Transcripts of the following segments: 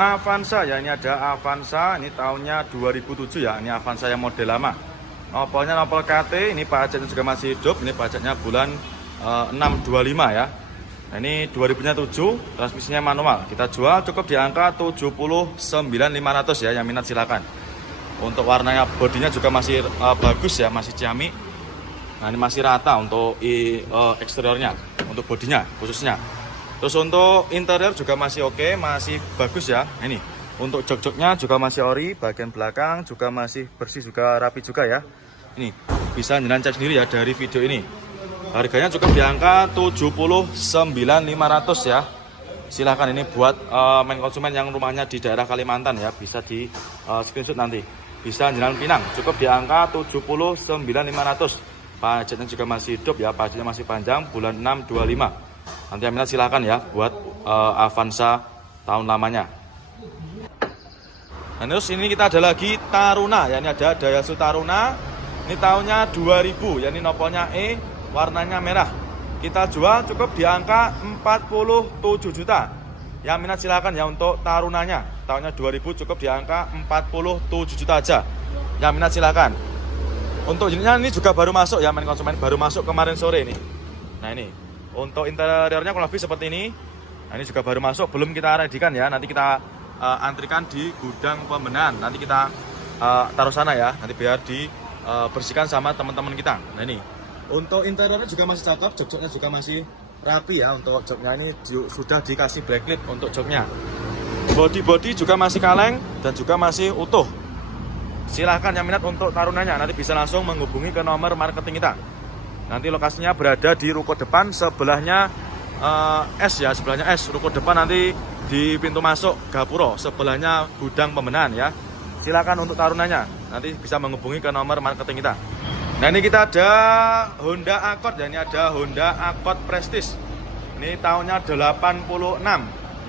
Avanza ya, ini ada Avanza, ini tahunnya 2007 ya, ini Avanza yang model lama. Nopolnya nopol KT, ini pajaknya juga masih hidup, ini pajaknya bulan 625 ya. Nah, ini 2007, transmisinya manual. Kita jual cukup di angka 79.500 ya, yang minat silakan. Untuk warnanya, bodinya juga masih bagus ya, masih ciamik. Nah, ini masih rata untuk eksteriornya, untuk bodinya khususnya. Terus untuk interior juga masih oke, masih bagus ya. Ini untuk jok-joknya juga masih ori, bagian belakang juga masih bersih, juga rapi juga ya. Ini bisa jenengan cek sendiri ya dari video ini. Harganya cukup di angka 79.500 ya. Silahkan, ini buat main konsumen yang rumahnya di daerah Kalimantan ya, bisa di screenshot nanti. Bisa jenengan Pinang, cukup di angka 79.500. Pajaknya juga masih hidup ya, pajaknya masih panjang, bulan 625. Nanti yang minat silahkan ya buat Avanza tahun lamanya. Nah, terus ini kita ada lagi Taruna ya, ini ada Daihatsu Taruna. Ini tahunnya 2000 ya, ini nopolnya E, warnanya merah. Kita jual cukup di angka 47 juta. Yang minat silahkan ya untuk Tarunanya. Tahunnya 2000 cukup di angka 47 juta aja. Yang minat silahkan. Untuk unitnya ini juga baru masuk ya, main konsumen, baru masuk kemarin sore ini. Nah, ini untuk interiornya kurang lebih seperti ini. Nah, ini juga baru masuk, belum kita readykan ya. Nanti kita antrikan di gudang pembenahan. Nanti kita taruh sana ya, nanti biar dibersihkan sama teman-teman kita. Nah, ini untuk interiornya juga masih cakep, jok-joknya juga masih rapi ya. Untuk joknya ini sudah dikasih backlit untuk joknya. Body juga masih kaleng dan juga masih utuh. Silahkan yang minat untuk Tarunanya, nanti bisa langsung menghubungi ke nomor marketing kita. Nanti lokasinya berada di ruko depan, sebelahnya S ya, sebelahnya S. Ruko depan nanti di pintu masuk Gapuro, sebelahnya gudang pembenahan ya. Silakan untuk Tarunanya, nanti bisa menghubungi ke nomor marketing kita. Nah, ini kita ada Honda Accord ya, ini ada Honda Accord Prestige. Ini tahunnya 86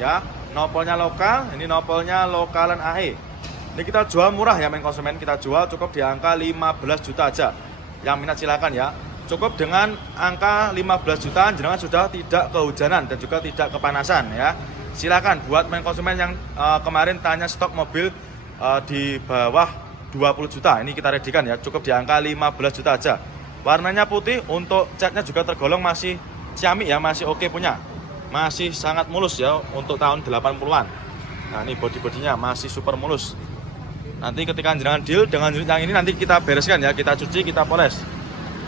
ya, nopolnya lokal, ini nopolnya lokalan AE. Ini kita jual murah ya main konsumen, kita jual cukup di angka 15 juta aja. Yang minat silakan ya. Cukup dengan angka 15 jutaan jenengan sudah tidak kehujanan dan juga tidak kepanasan ya. Silakan buat main konsumen yang kemarin tanya stok mobil di bawah 20 juta. Ini kita readykan ya, cukup di angka 15 juta aja. Warnanya putih, untuk catnya juga tergolong masih ciamik ya, masih oke punya. Masih sangat mulus ya untuk tahun 80-an. Nah, ini body-bodinya masih super mulus. Nanti ketika jenengan deal dengan unit yang ini, nanti kita bereskan ya, kita cuci, kita poles.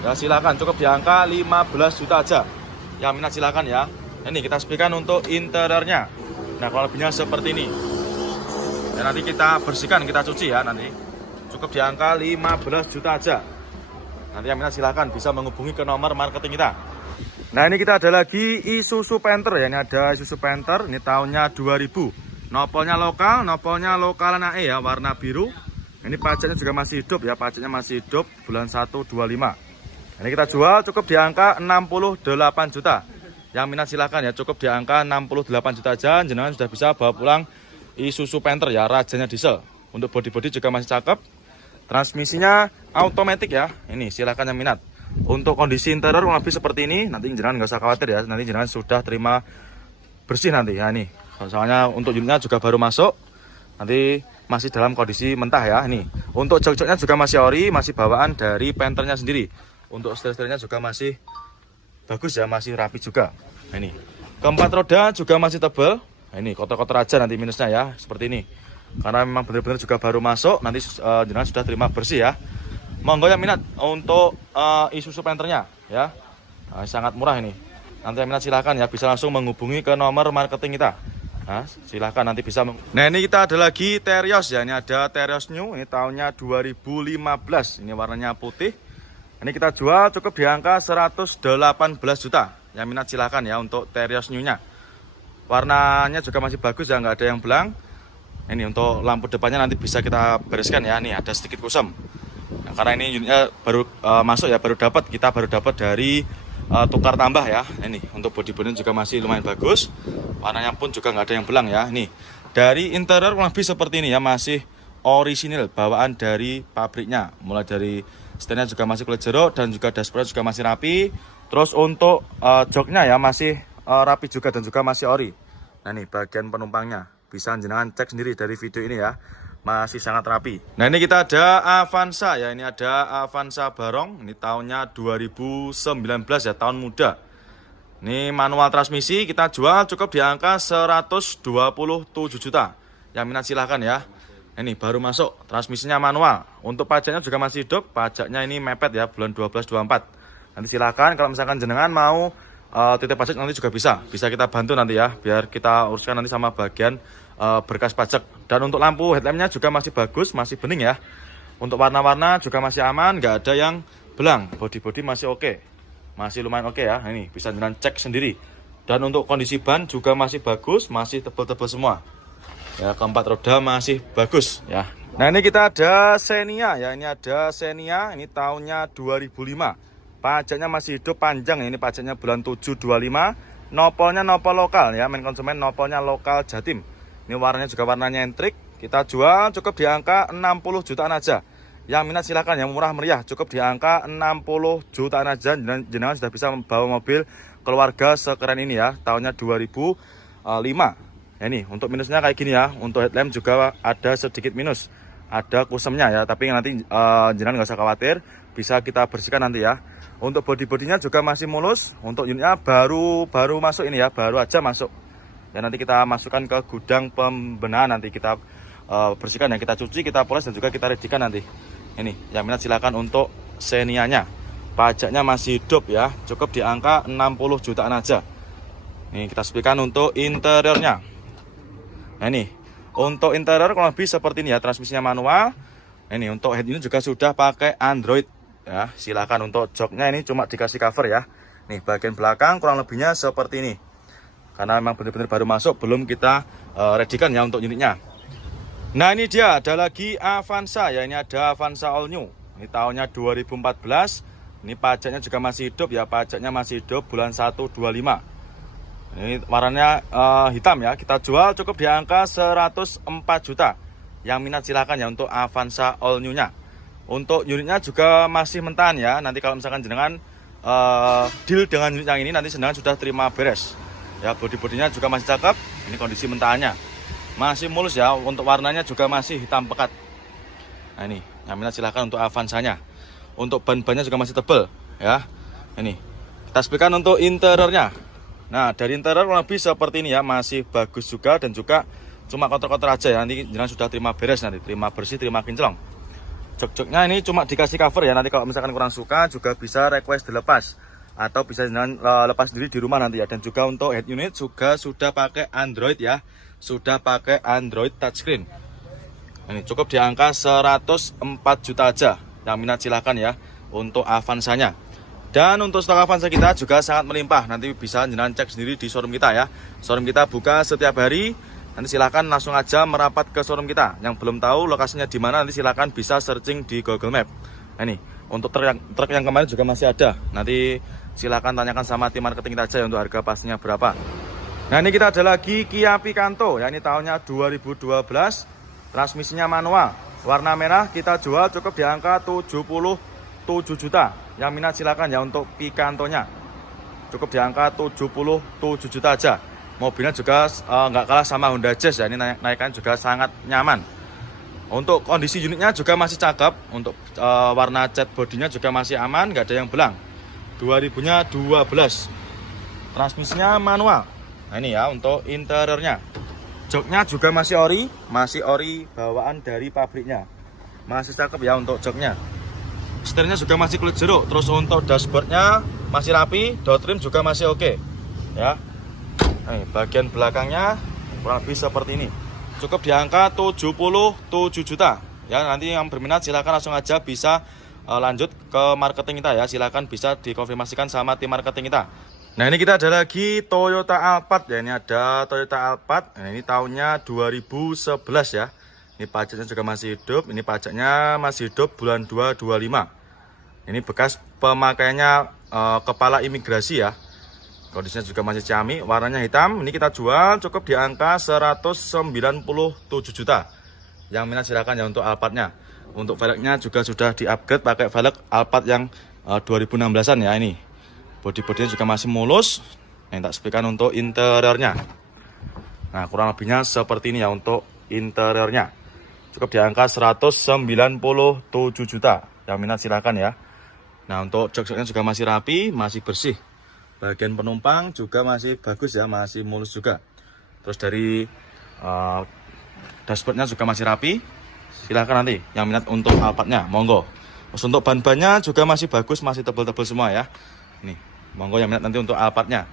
Ya, silakan, cukup di angka 15 juta aja. Yang minat silakan ya. Ini kita sepikan untuk interiornya. Nah, kalau lebihnya seperti ini. Dan nanti kita bersihkan, kita cuci ya nanti. Cukup di angka 15 juta aja. Nanti yang minat silakan bisa menghubungi ke nomor marketing kita. Nah, ini kita ada lagi Isuzu Panther ya. Ini ada Isuzu Panther, ini tahunnya 2000. Nopolnya lokal, nopolnya lokalan AE ya, warna biru. Ini pajaknya juga masih hidup ya, pajaknya masih hidup, bulan 125. Ini kita jual cukup di angka 68 juta. Yang minat silahkan ya, cukup di angka 68 juta aja. Jenengan sudah bisa bawa pulang Isuzu Panther ya, rajanya diesel. Untuk body juga masih cakep. Transmisinya automatic ya. Ini silahkan yang minat. Untuk kondisi interior lebih seperti ini, nanti jenengan nggak usah khawatir ya. Nanti jenengan sudah terima bersih nanti ya ini. Soalnya untuk unitnya juga baru masuk. Nanti masih dalam kondisi mentah ya. Ini untuk jok-joknya juga masih ori, masih bawaan dari Panthernya sendiri. Untuk setir-setirnya juga masih bagus ya, masih rapi juga. Nah, ini keempat roda juga masih tebal. Nah, ini kotor-kotor aja nanti minusnya ya, seperti ini. Karena memang benar-benar juga baru masuk, nanti jenengan sudah terima bersih ya. Monggo yang minat untuk Isuzu Panthernya ya. Nah, sangat murah ini. Nanti yang minat silahkan ya, bisa langsung menghubungi ke nomor marketing kita. Nah, silahkan nanti bisa. Nah, ini kita ada lagi Terios ya. Ini ada Terios New, ini tahunnya 2015. Ini warnanya putih. Ini kita jual cukup di angka 118 juta. Yang minat silahkan ya untuk Terios New-nya. Warnanya juga masih bagus ya, nggak ada yang belang. Ini untuk lampu depannya nanti bisa kita bereskan ya. Ini ada sedikit kusam. Nah, karena ini unitnya baru masuk ya, kita baru dapat dari tukar tambah ya. Ini untuk body-body juga masih lumayan bagus. Warnanya pun juga nggak ada yang belang ya. Nih dari interior kurang lebih seperti ini ya, masih orisinil bawaan dari pabriknya. Mulai dari setirnya juga masih kulit jeruk dan juga dashboard juga masih rapi. Terus untuk joknya ya masih rapi juga dan juga masih ori. Nah, ini bagian penumpangnya Bisa jenengan cek sendiri dari video ini ya. Masih sangat rapi. Nah, ini kita ada Avanza ya. Ini ada Avanza Barong. Ini tahunnya 2019 ya, tahun muda. Ini manual transmisi kita jual cukup di angka 127 juta. Yang minat silahkan ya. Ini baru masuk, transmisinya manual. Untuk pajaknya juga masih hidup. Pajaknya ini mepet ya, bulan 12-24. Nanti silahkan kalau misalkan jenengan mau titip pajak nanti juga bisa kita bantu nanti ya, biar kita uruskan nanti sama bagian berkas pajak. Dan untuk lampu headlampnya juga masih bagus, masih bening ya. Untuk warna-warna juga masih aman, nggak ada yang belang. Body masih oke, masih lumayan oke ya. Ini bisa dengan cek sendiri. Dan untuk kondisi ban juga masih bagus, masih tebal-tebal semua ya. Keempat roda masih bagus ya. Nah, ini kita ada Xenia ya. Ini ada Xenia, ini tahunnya 2005. Pajaknya masih hidup panjang ya. Ini pajaknya bulan 7 25. Nopolnya nopol lokal ya, main konsumen nopolnya lokal Jatim. Ini warnanya juga warna nyentrik. Kita jual cukup di angka 60 jutaan aja. Yang minat silakan, yang murah meriah cukup di angka 60 jutaan aja. Jenengan sudah bisa membawa mobil keluarga sekeren ini ya. Tahunnya 2005. Ya, ini untuk minusnya kayak gini ya. Untuk headlamp juga ada sedikit minus. Ada kusemnya ya, tapi nanti jenengan nggak usah khawatir, bisa kita bersihkan nanti ya. Untuk bodinya juga masih mulus. Untuk unitnya baru masuk ini ya, baru aja masuk. Ya, nanti kita masukkan ke gudang pembenahan, nanti kita bersihkan ya, kita cuci, kita poles dan juga kita redykan nanti. Ini yang minat silakan untuk Xenia-nya. Pajaknya masih hidup ya, cukup di angka 60 jutaan aja. Ini kita sepikan untuk interiornya. Nah, ini untuk interior kurang lebih seperti ini ya, transmisinya manual. Ini untuk head unit juga sudah pakai Android ya. Silakan untuk joknya ini cuma dikasih cover ya. Nih bagian belakang kurang lebihnya seperti ini. Karena memang benar-benar baru masuk, belum kita redykan ya untuk unitnya. Nah, ini dia ada lagi Avanza ya. Ini ada Avanza All New. Ini tahunnya 2014. Ini pajaknya juga masih hidup ya. Pajaknya masih hidup bulan 1 25. Ini warnanya hitam ya. Kita jual cukup di angka 104 juta. Yang minat silakan ya untuk Avanza All New-nya. Untuk unitnya juga masih mentahan ya. Nanti kalau misalkan jenengan deal dengan unit yang ini, nanti jenengan sudah terima beres. Ya, bodinya juga masih cakep. Ini kondisi mentahannya masih mulus ya. Untuk warnanya juga masih hitam pekat. Nah, ini yang minat silahkan untuk Avanza-nya. Untuk ban-bannya juga masih tebal ya. Ini kita sepikan untuk interiornya. Nah, dari interior lebih seperti ini ya, masih bagus juga dan juga cuma kotor-kotor aja ya. Nanti jangan sudah terima beres, nanti terima bersih, terima kinclong. Jok-joknya ini cuma dikasih cover ya. Nanti kalau misalkan kurang suka juga bisa request dilepas atau bisa jangan lepas sendiri di rumah nanti ya. Dan juga untuk head unit juga sudah pakai Android ya, sudah pakai Android touchscreen. Ini cukup di angka 104 juta aja. Yang minat silahkan ya untuk Avanza-nya. Dan untuk stok Avanza kita juga sangat melimpah. Nanti bisa jangan cek sendiri di showroom kita ya. Showroom kita buka setiap hari. Nanti silahkan langsung aja merapat ke showroom kita. Yang belum tahu lokasinya di mana, nanti silahkan bisa searching di Google Map. Nah, ini untuk truk yang kemarin juga masih ada. Nanti silahkan tanyakan sama tim marketing kita aja untuk harga pastinya berapa. Nah, ini kita ada lagi Kia Picanto ya. Ini tahunnya 2012. Transmisinya manual, warna merah. Kita jual cukup di angka 77 juta. Yang minat silakan ya untuk Picanto-nya. Cukup di angka 77 juta aja. Mobilnya juga nggak kalah sama Honda Jazz ya. Ini naikan juga sangat nyaman. Untuk kondisi unitnya juga masih cakep. Untuk warna cat bodinya juga masih aman, nggak ada yang belang. 2000-nya 12. Transmisinya manual. Nah, ini ya untuk interiornya. Joknya juga masih ori bawaan dari pabriknya. Masih cakep ya untuk joknya. Setirnya juga masih kulit jeruk. Terus untuk dashboardnya masih rapi, door trim juga masih oke ya. Nih, bagian belakangnya kurang lebih seperti ini. Cukup di angka 77 juta. Ya, nanti yang berminat silakan langsung aja bisa lanjut ke marketing kita ya. Silakan bisa dikonfirmasikan sama tim marketing kita. Nah, ini kita ada lagi Toyota Alphard ya. Ini ada Toyota Alphard. Nah, ini tahunnya 2011 ya. Ini pajaknya juga masih hidup. Ini pajaknya masih hidup bulan 2 25. Ini bekas pemakaiannya kepala imigrasi ya. Kondisinya juga masih ciamik, warnanya hitam. Ini kita jual cukup di angka 197 juta. Yang minat silakan ya untuk Alphard-nya. Untuk velgnya juga sudah di-upgrade pakai velg Alphard yang 2016-an ya ini. Bodi-bodinya juga masih mulus. Nah, tak sepikan untuk interiornya. Nah, kurang lebihnya seperti ini ya untuk interiornya. Cukup di angka 197 juta. Yang minat silakan ya. Nah, untuk jok-joknya juga masih rapi, masih bersih. Bagian penumpang juga masih bagus ya, masih mulus juga. Terus dari dashboardnya juga masih rapi. Silahkan nanti yang minat untuk Alphardnya, monggo. Terus untuk ban-bannya juga masih bagus, masih tebal-tebal semua ya. Nih, monggo yang minat nanti untuk Alphardnya.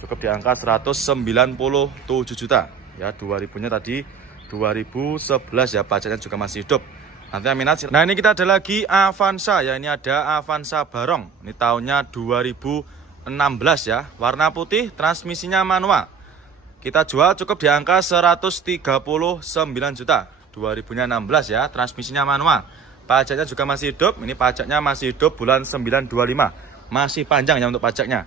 Cukup di angka 197 juta. Ya, 2000-nya tadi 2011 ya, pajaknya juga masih hidup. Nanti yang minat. Nah, ini kita ada lagi Avanza ya. Ini ada Avanza Barong. Ini tahunnya 2016 ya. Warna putih, transmisinya manual. Kita jual cukup di angka 139 juta. 2000-nya 16 ya, transmisinya manual. Pajaknya juga masih hidup. Ini pajaknya masih hidup bulan 925. Masih panjang ya untuk pajaknya.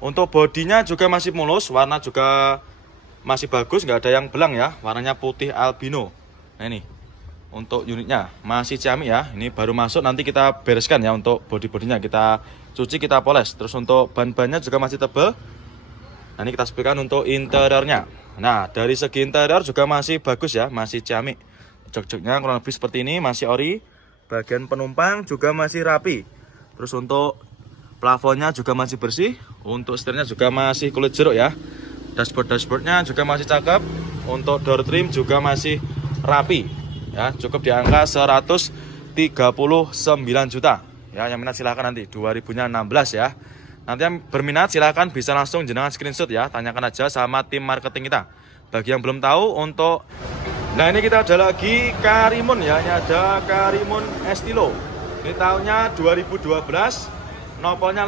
Untuk bodinya juga masih mulus, warna juga masih bagus, nggak ada yang belang ya. Warnanya putih albino. Nah, ini untuk unitnya masih ciamik ya. Ini baru masuk, nanti kita bereskan ya untuk bodi-bodinya. Kita cuci, kita poles. Terus untuk ban-bannya juga masih tebal. Nah, ini kita sebutkan untuk interiornya. Nah, dari segi interior juga masih bagus ya, masih ciamik. Jok-joknya kurang lebih seperti ini, masih ori. Bagian penumpang juga masih rapi. Terus untuk plafonnya juga masih bersih. Untuk setirnya juga masih kulit jeruk ya. Dashboardnya juga masih cakep. Untuk door trim juga masih rapi ya. Cukup di angka 139 juta ya. Yang minat silahkan nanti 2000-nya 16 ya. Nanti yang berminat silahkan bisa langsung jenengan screenshot ya. Tanyakan aja sama tim marketing kita. Bagi yang belum tahu untuk... Nah, ini kita ada lagi Karimun ya. Ini ada Karimun Estilo. Ini tahunnya 2012. Nopolnya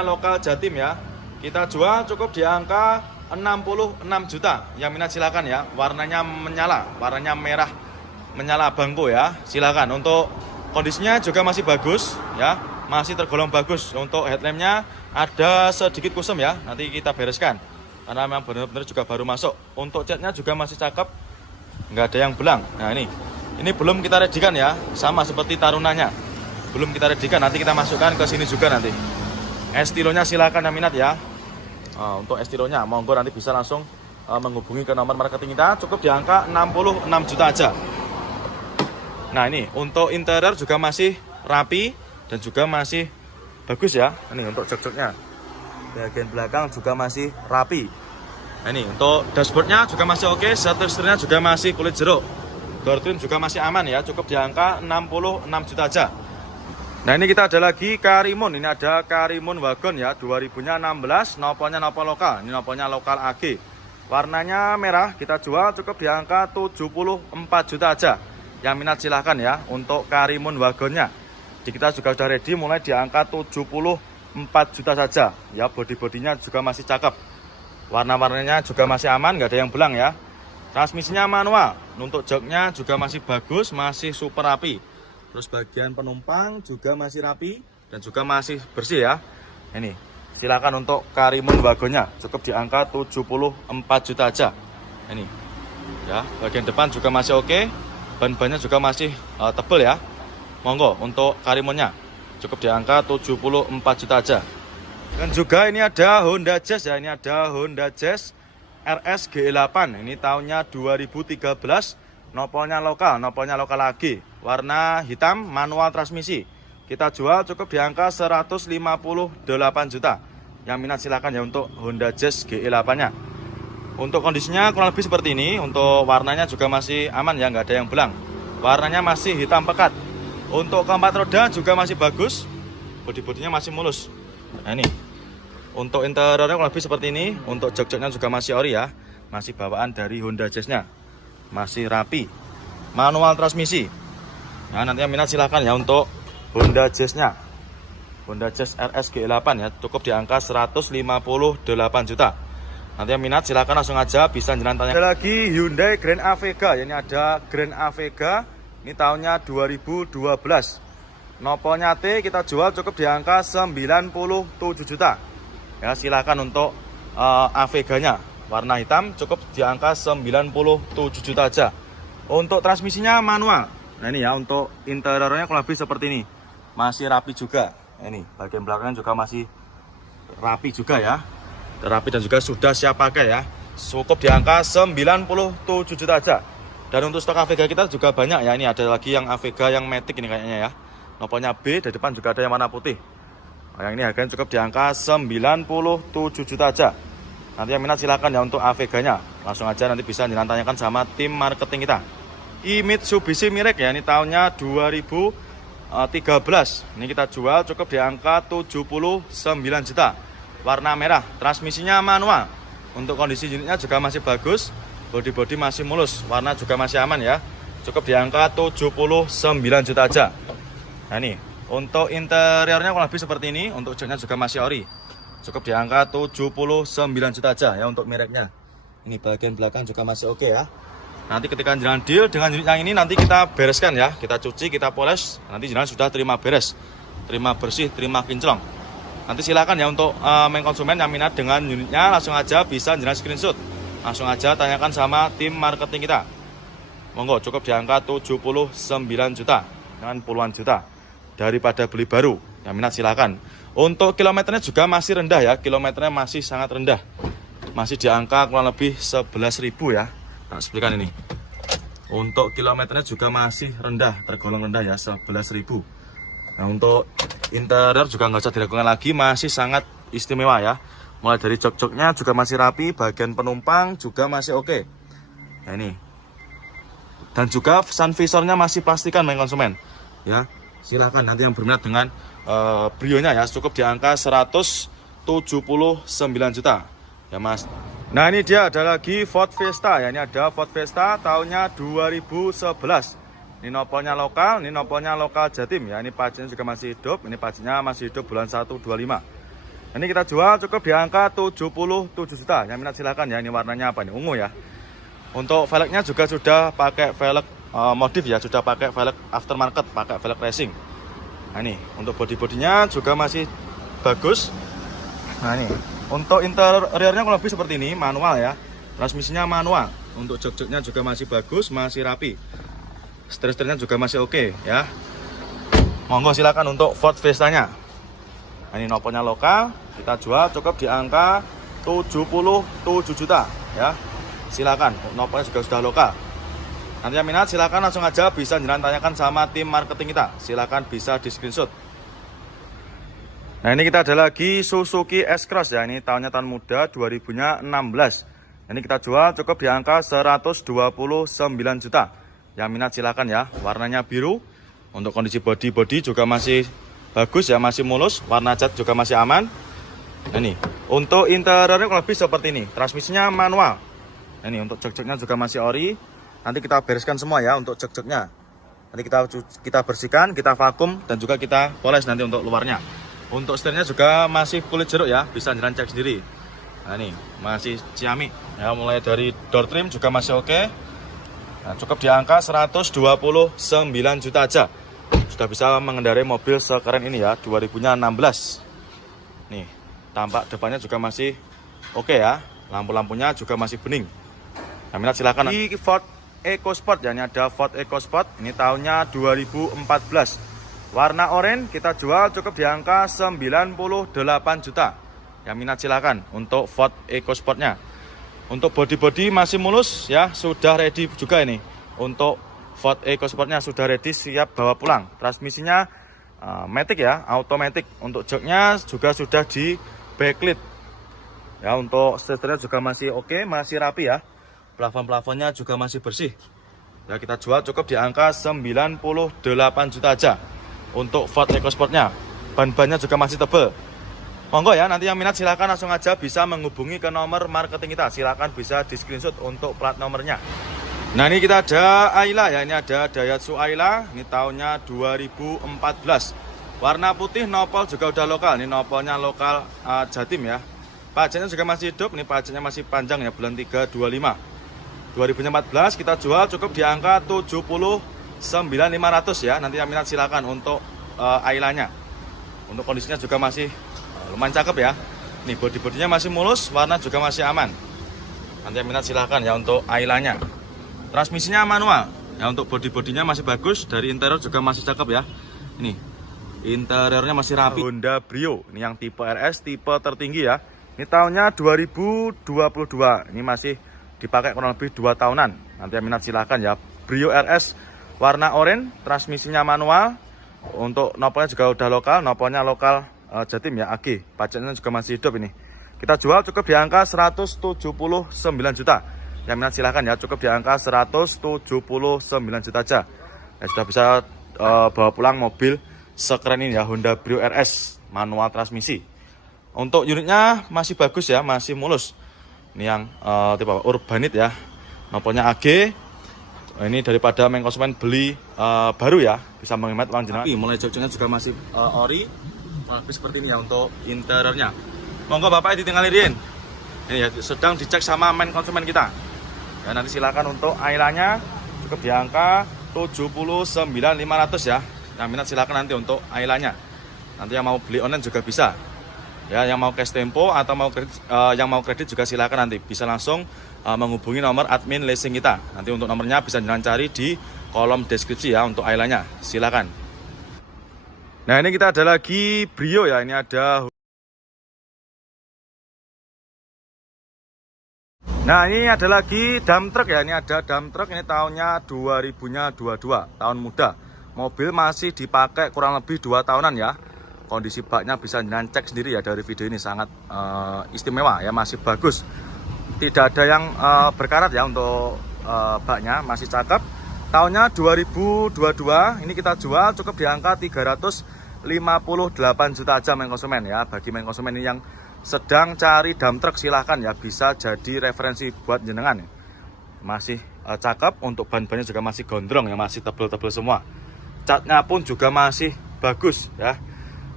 lokal Jatim ya. Kita jual cukup di angka 66 juta. Yang minat silakan ya. Warnanya menyala, warnanya merah menyala bangko ya. Silakan. Untuk kondisinya juga masih bagus ya. Masih tergolong bagus. Untuk headlampnya ada sedikit kusam ya. Nanti kita bereskan. Karena memang benar-benar juga baru masuk. Untuk catnya juga masih cakep. Nggak ada yang belang. Nah, ini belum kita redikan ya, sama seperti Tarunanya. Belum kita redikan, nanti kita masukkan ke sini juga nanti. Estilonya silakan yang minat ya. Untuk estilonya monggo nanti bisa langsung menghubungi ke nomor marketing kita. Cukup di angka 66 juta aja. Nah, ini untuk interior juga masih rapi dan juga masih bagus ya. Ini untuk jok-joknya. Bagian belakang juga masih rapi. Nah, ini untuk dashboardnya juga masih oke, setirnya juga masih kulit jeruk. Door trim juga masih aman ya, cukup di angka 66 juta aja. Nah, ini kita ada lagi Karimun. Ini ada Karimun Wagon ya, 2000-nya 16, nopolnya nopol lokal. Ini nopolnya lokal AG. Warnanya merah, kita jual cukup di angka 74 juta aja. Yang minat silahkan ya untuk Karimun Wagonnya. Di kita juga sudah ready mulai di angka 74 juta saja. Ya, bodi-bodinya juga masih cakep. Warna-warnanya juga masih aman, nggak ada yang belang ya. Transmisinya manual. Untuk joknya juga masih bagus, masih super rapi. Terus bagian penumpang juga masih rapi dan juga masih bersih ya. Ini silakan untuk Karimun Wagonnya, cukup di angka 74 juta aja. Ini ya, bagian depan juga masih oke. Ban-bannya juga masih tebal ya. Monggo untuk Karimunnya, cukup di angka 74 juta aja. Dan juga ini ada Honda Jazz ya. Ini ada Honda Jazz RS GE8. Ini tahunnya 2013. Nopolnya lokal lagi. Warna hitam, manual transmisi. Kita jual cukup di angka 158 juta. Yang minat silakan ya untuk Honda Jazz GE8-nya. Untuk kondisinya kurang lebih seperti ini. Untuk warnanya juga masih aman ya, nggak ada yang belang. Warnanya masih hitam pekat. Untuk keempat roda juga masih bagus. Bodi-bodinya masih mulus. Nah, ini untuk interiornya kurang lebih seperti ini. Untuk jok-joknya juga masih ori ya. Masih bawaan dari Honda Jazz-nya. Masih rapi. Manual transmisi. Nah, nanti yang minat silahkan ya untuk Honda Jazz-nya. Honda Jazz RS GE8 ya. Cukup di angka 158 juta. Nanti yang minat silahkan langsung aja bisa jangan tanya. Ada lagi Hyundai Grand Avega. Ini ada Grand Avega. Ini tahunnya 2012. Nopolnya T kita jual cukup di angka 97 juta. Ya, silakan untuk Avega-nya warna hitam cukup di angka 97 juta aja. Untuk transmisinya manual. Nah, ini ya untuk interiornya kurang lebih seperti ini. Masih rapi juga. Ini bagian belakangnya juga masih rapi juga ya. Rapi dan juga sudah siap pakai ya. cukup di angka 97 juta aja. Dan untuk stok Avega kita juga banyak ya. Ini ada lagi yang Avega yang Matic ini kayaknya ya. Nopolnya B, di depan juga ada yang warna putih. Yang ini harganya cukup di angka 97 juta aja. Nanti yang minat silakan ya untuk Aveganya. Langsung aja nanti bisa ditanyakan sama tim marketing kita. Mitsubishi Mirage ya, ini tahunnya 2013. Ini kita jual cukup di angka 79 juta. Warna merah, transmisinya manual. Untuk kondisi unitnya juga masih bagus. Bodi masih mulus, warna juga masih aman ya. Cukup di angka 79 juta aja. Nah ini, untuk interiornya kurang lebih seperti ini. Untuk joknya juga masih ori. Cukup di angka 79 juta aja ya untuk mereknya. Ini bagian belakang juga masih oke ya. Nanti ketika jenengan deal dengan unit yang ini nanti kita bereskan ya. Kita cuci, kita poles. Nanti jenengan sudah terima beres, terima bersih, terima kinclong. Nanti silakan ya untuk main konsumen yang minat dengan unitnya, langsung aja bisa jenengan screenshot. Langsung aja tanyakan sama tim marketing kita. Monggo, cukup di angka 79 juta dengan puluhan juta. Daripada beli baru, yang minat silakan. Untuk kilometernya juga masih rendah ya. Kilometernya masih sangat rendah. Masih di angka kurang lebih 11.000 ya. Nah, explikan ini. Untuk kilometernya juga masih rendah, tergolong rendah ya, 11.000. Nah, untuk interior juga nggak usah diragukan lagi, masih sangat istimewa ya. Mulai dari jok-joknya juga masih rapi, bagian penumpang juga masih oke. Nah, ini. Dan juga sun visornya masih pastikan main konsumen. Ya, silahkan nanti yang berminat dengan Brio-nya ya, cukup di angka 179 juta. Ya, Mas. Nah, ini dia ada lagi Ford Fiesta ya. Ini ada Ford Fiesta tahunnya 2011. Ini nopolnya lokal, Jatim ya. Ini pajaknya juga masih hidup, ini pajaknya masih hidup bulan 1 25. Ini kita jual cukup di angka 77 juta. Yang minat silakan ya. Ini warnanya apa nih? Ungu ya. Untuk velgnya juga sudah pakai velg modif ya, sudah pakai velg aftermarket, pakai velg racing. Nah, ini untuk bodi-bodinya juga masih bagus. Nah, ini untuk interiornya kurang lebih seperti ini, manual ya. Transmisinya manual. Untuk jok-joknya juga masih bagus, masih rapi. Setir-setirnya juga masih oke ya. Monggo silakan untuk Ford Fiesta-nya. Nah, ini nopolnya lokal, kita jual cukup di angka 77 juta ya. Silakan, nopolnya juga sudah lokal. Nanti yang minat silakan langsung aja bisa jangan tanyakan sama tim marketing kita. Silakan bisa di screenshot. Nah, ini kita ada lagi Suzuki S-Cross ya. Ini tahunnya tahun muda 2016. Ini kita jual cukup di angka 129 juta. Yang minat silakan ya. Warnanya biru. Untuk kondisi bodi juga masih bagus ya, masih mulus. Warna cat juga masih aman. Nah, ini untuk interiornya kurang lebih seperti ini. Transmisinya manual. Nah, ini untuk jok-joknya juga masih ori. Nanti kita bereskan semua ya untuk jok-joknya. Nanti kita bersihkan, kita vakum dan juga kita poles nanti untuk luarnya. Untuk setirnya juga masih kulit jeruk ya, bisa jangan cek sendiri. Nah, ini masih ciamik ya, mulai dari door trim juga masih oke. Nah, cukup di angka 129 juta aja. Sudah bisa mengendarai mobil sekeren ini ya, 2016. Nih, tampak depannya juga masih oke ya. Lampu-lampunya juga masih bening. Nah, minat silakan. Di Ford EcoSport ya, ini ada Ford EcoSport. Ini tahunnya 2014. Warna oranye kita jual cukup di angka 98 juta. Yang minat silakan untuk Ford EcoSport-nya. Untuk bodi masih mulus ya, sudah ready juga ini. Untuk Ford EcoSport-nya sudah ready, siap bawa pulang. Transmisinya Matic ya, automatic. Untuk joknya juga sudah di backlit. Ya, untuk setirnya juga masih oke, masih rapi ya. Plafon-plafonnya juga masih bersih. Ya, kita jual cukup di angka 98 juta aja. Untuk Ford EcoSport-nya. Ban-bannya juga masih tebal. Monggo ya, nanti yang minat silahkan langsung aja bisa menghubungi ke nomor marketing kita. Silahkan bisa di screenshot untuk plat nomornya. Nah, ini kita ada Ayla ya. Ini ada Daihatsu Ayla. Ini tahunnya 2014. Warna putih, nopol juga udah lokal. Ini nopolnya lokal Jatim ya. Pajaknya juga masih hidup. Ini pajaknya masih panjang ya, bulan 3 25. 2014 kita jual cukup di angka 79.500 ya. Nanti yang minat silakan untuk Ayla-nya. Untuk kondisinya juga masih lumayan cakep ya. Nih, bodi-bodinya masih mulus, warna juga masih aman. Nanti yang minat silahkan ya untuk Ayla-nya. Transmisinya manual. Ya, untuk bodi-bodinya masih bagus, dari interior juga masih cakep ya. Ini interiornya masih rapi. Honda Brio, ini yang tipe RS, tipe tertinggi ya. Ini tahunnya 2022. Ini masih dipakai kurang lebih 2 tahunan. Nanti yang minat silahkan ya. Brio RS warna oranye, transmisinya manual. Untuk nopolnya juga udah lokal, nopolnya lokal Jatim ya, AG. Pajaknya juga masih hidup ini. Kita jual cukup di angka 179 juta. Yang minat silahkan ya, cukup di angka 179 juta aja. Ya, sudah bisa bawa pulang mobil sekeren ini ya, Honda Brio RS manual transmisi. Untuk unitnya masih bagus ya, masih mulus. Ini yang tipe Urbanit ya, nopolnya AG. Ini daripada main konsumen beli baru ya, bisa menghemat uang jenengan. Mulai joknya juga masih ori, lebih seperti ini ya untuk interiornya. Monggo Bapak ditinggalin. Ini ya sedang dicek sama main konsumen kita. Ya, nanti silakan untuk ailanya cukup di angka 79.500 ya. Yang minat silakan nanti untuk ailanya. Nanti yang mau beli online juga bisa. Ya, yang mau cash tempo atau yang mau kredit juga silakan nanti bisa langsung menghubungi nomor admin leasing kita. Nanti untuk nomornya bisa jangan cari di kolom deskripsi ya untuk ailanya. Silakan. Nah, ini kita ada lagi Brio ya. Ini ada. Nah, ini ada lagi dump truck ya. Ini ada dump truck, ini tahunnya 2022, tahun muda. Mobil masih dipakai kurang lebih 2 tahunan ya. Kondisi baknya bisa jangan cek sendiri ya dari video ini, sangat istimewa ya, masih bagus. Tidak ada yang berkarat ya untuk baknya, masih cakep. Tahunnya 2022, ini kita jual cukup di angka 358 juta aja main konsumen ya. Bagi main konsumen ini yang sedang cari dump truck silahkan ya, bisa jadi referensi buat jenengan ya. Masih cakep, untuk ban-bannya juga masih gondrong ya, masih tebel-tebel semua. Catnya pun juga masih bagus ya.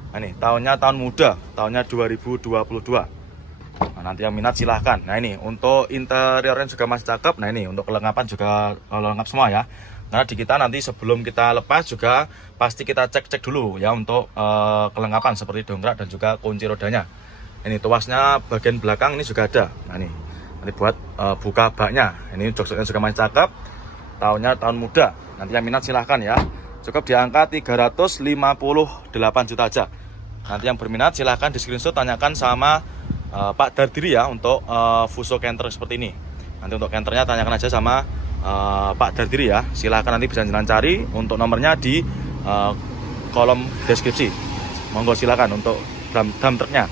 Nah, ini tahunnya tahun muda, tahunnya 2022. Nah, nanti yang minat silahkan. Nah, ini untuk interiornya juga masih cakep. Nah, ini untuk kelengkapan juga lengkap semua ya. Karena di kita nanti sebelum kita lepas juga pasti kita cek dulu ya untuk kelengkapan seperti dongkrak dan juga kunci rodanya. Ini tuasnya bagian belakang ini juga ada. Nah, ini nanti buat buka baknya. Ini joksoknya juga masih cakep. Tahunnya tahun muda. Nanti yang minat silahkan ya. Cukup di angka 358 juta aja. Nanti yang berminat silahkan di screenshot, tanyakan sama Pak Dardiri ya untuk Fuso Canter seperti ini. Nanti untuk canternya tanyakan aja sama Pak Dardiri ya. Silahkan nanti bisa jalan cari untuk nomornya di kolom deskripsi. Monggo silahkan untuk dump trucknya.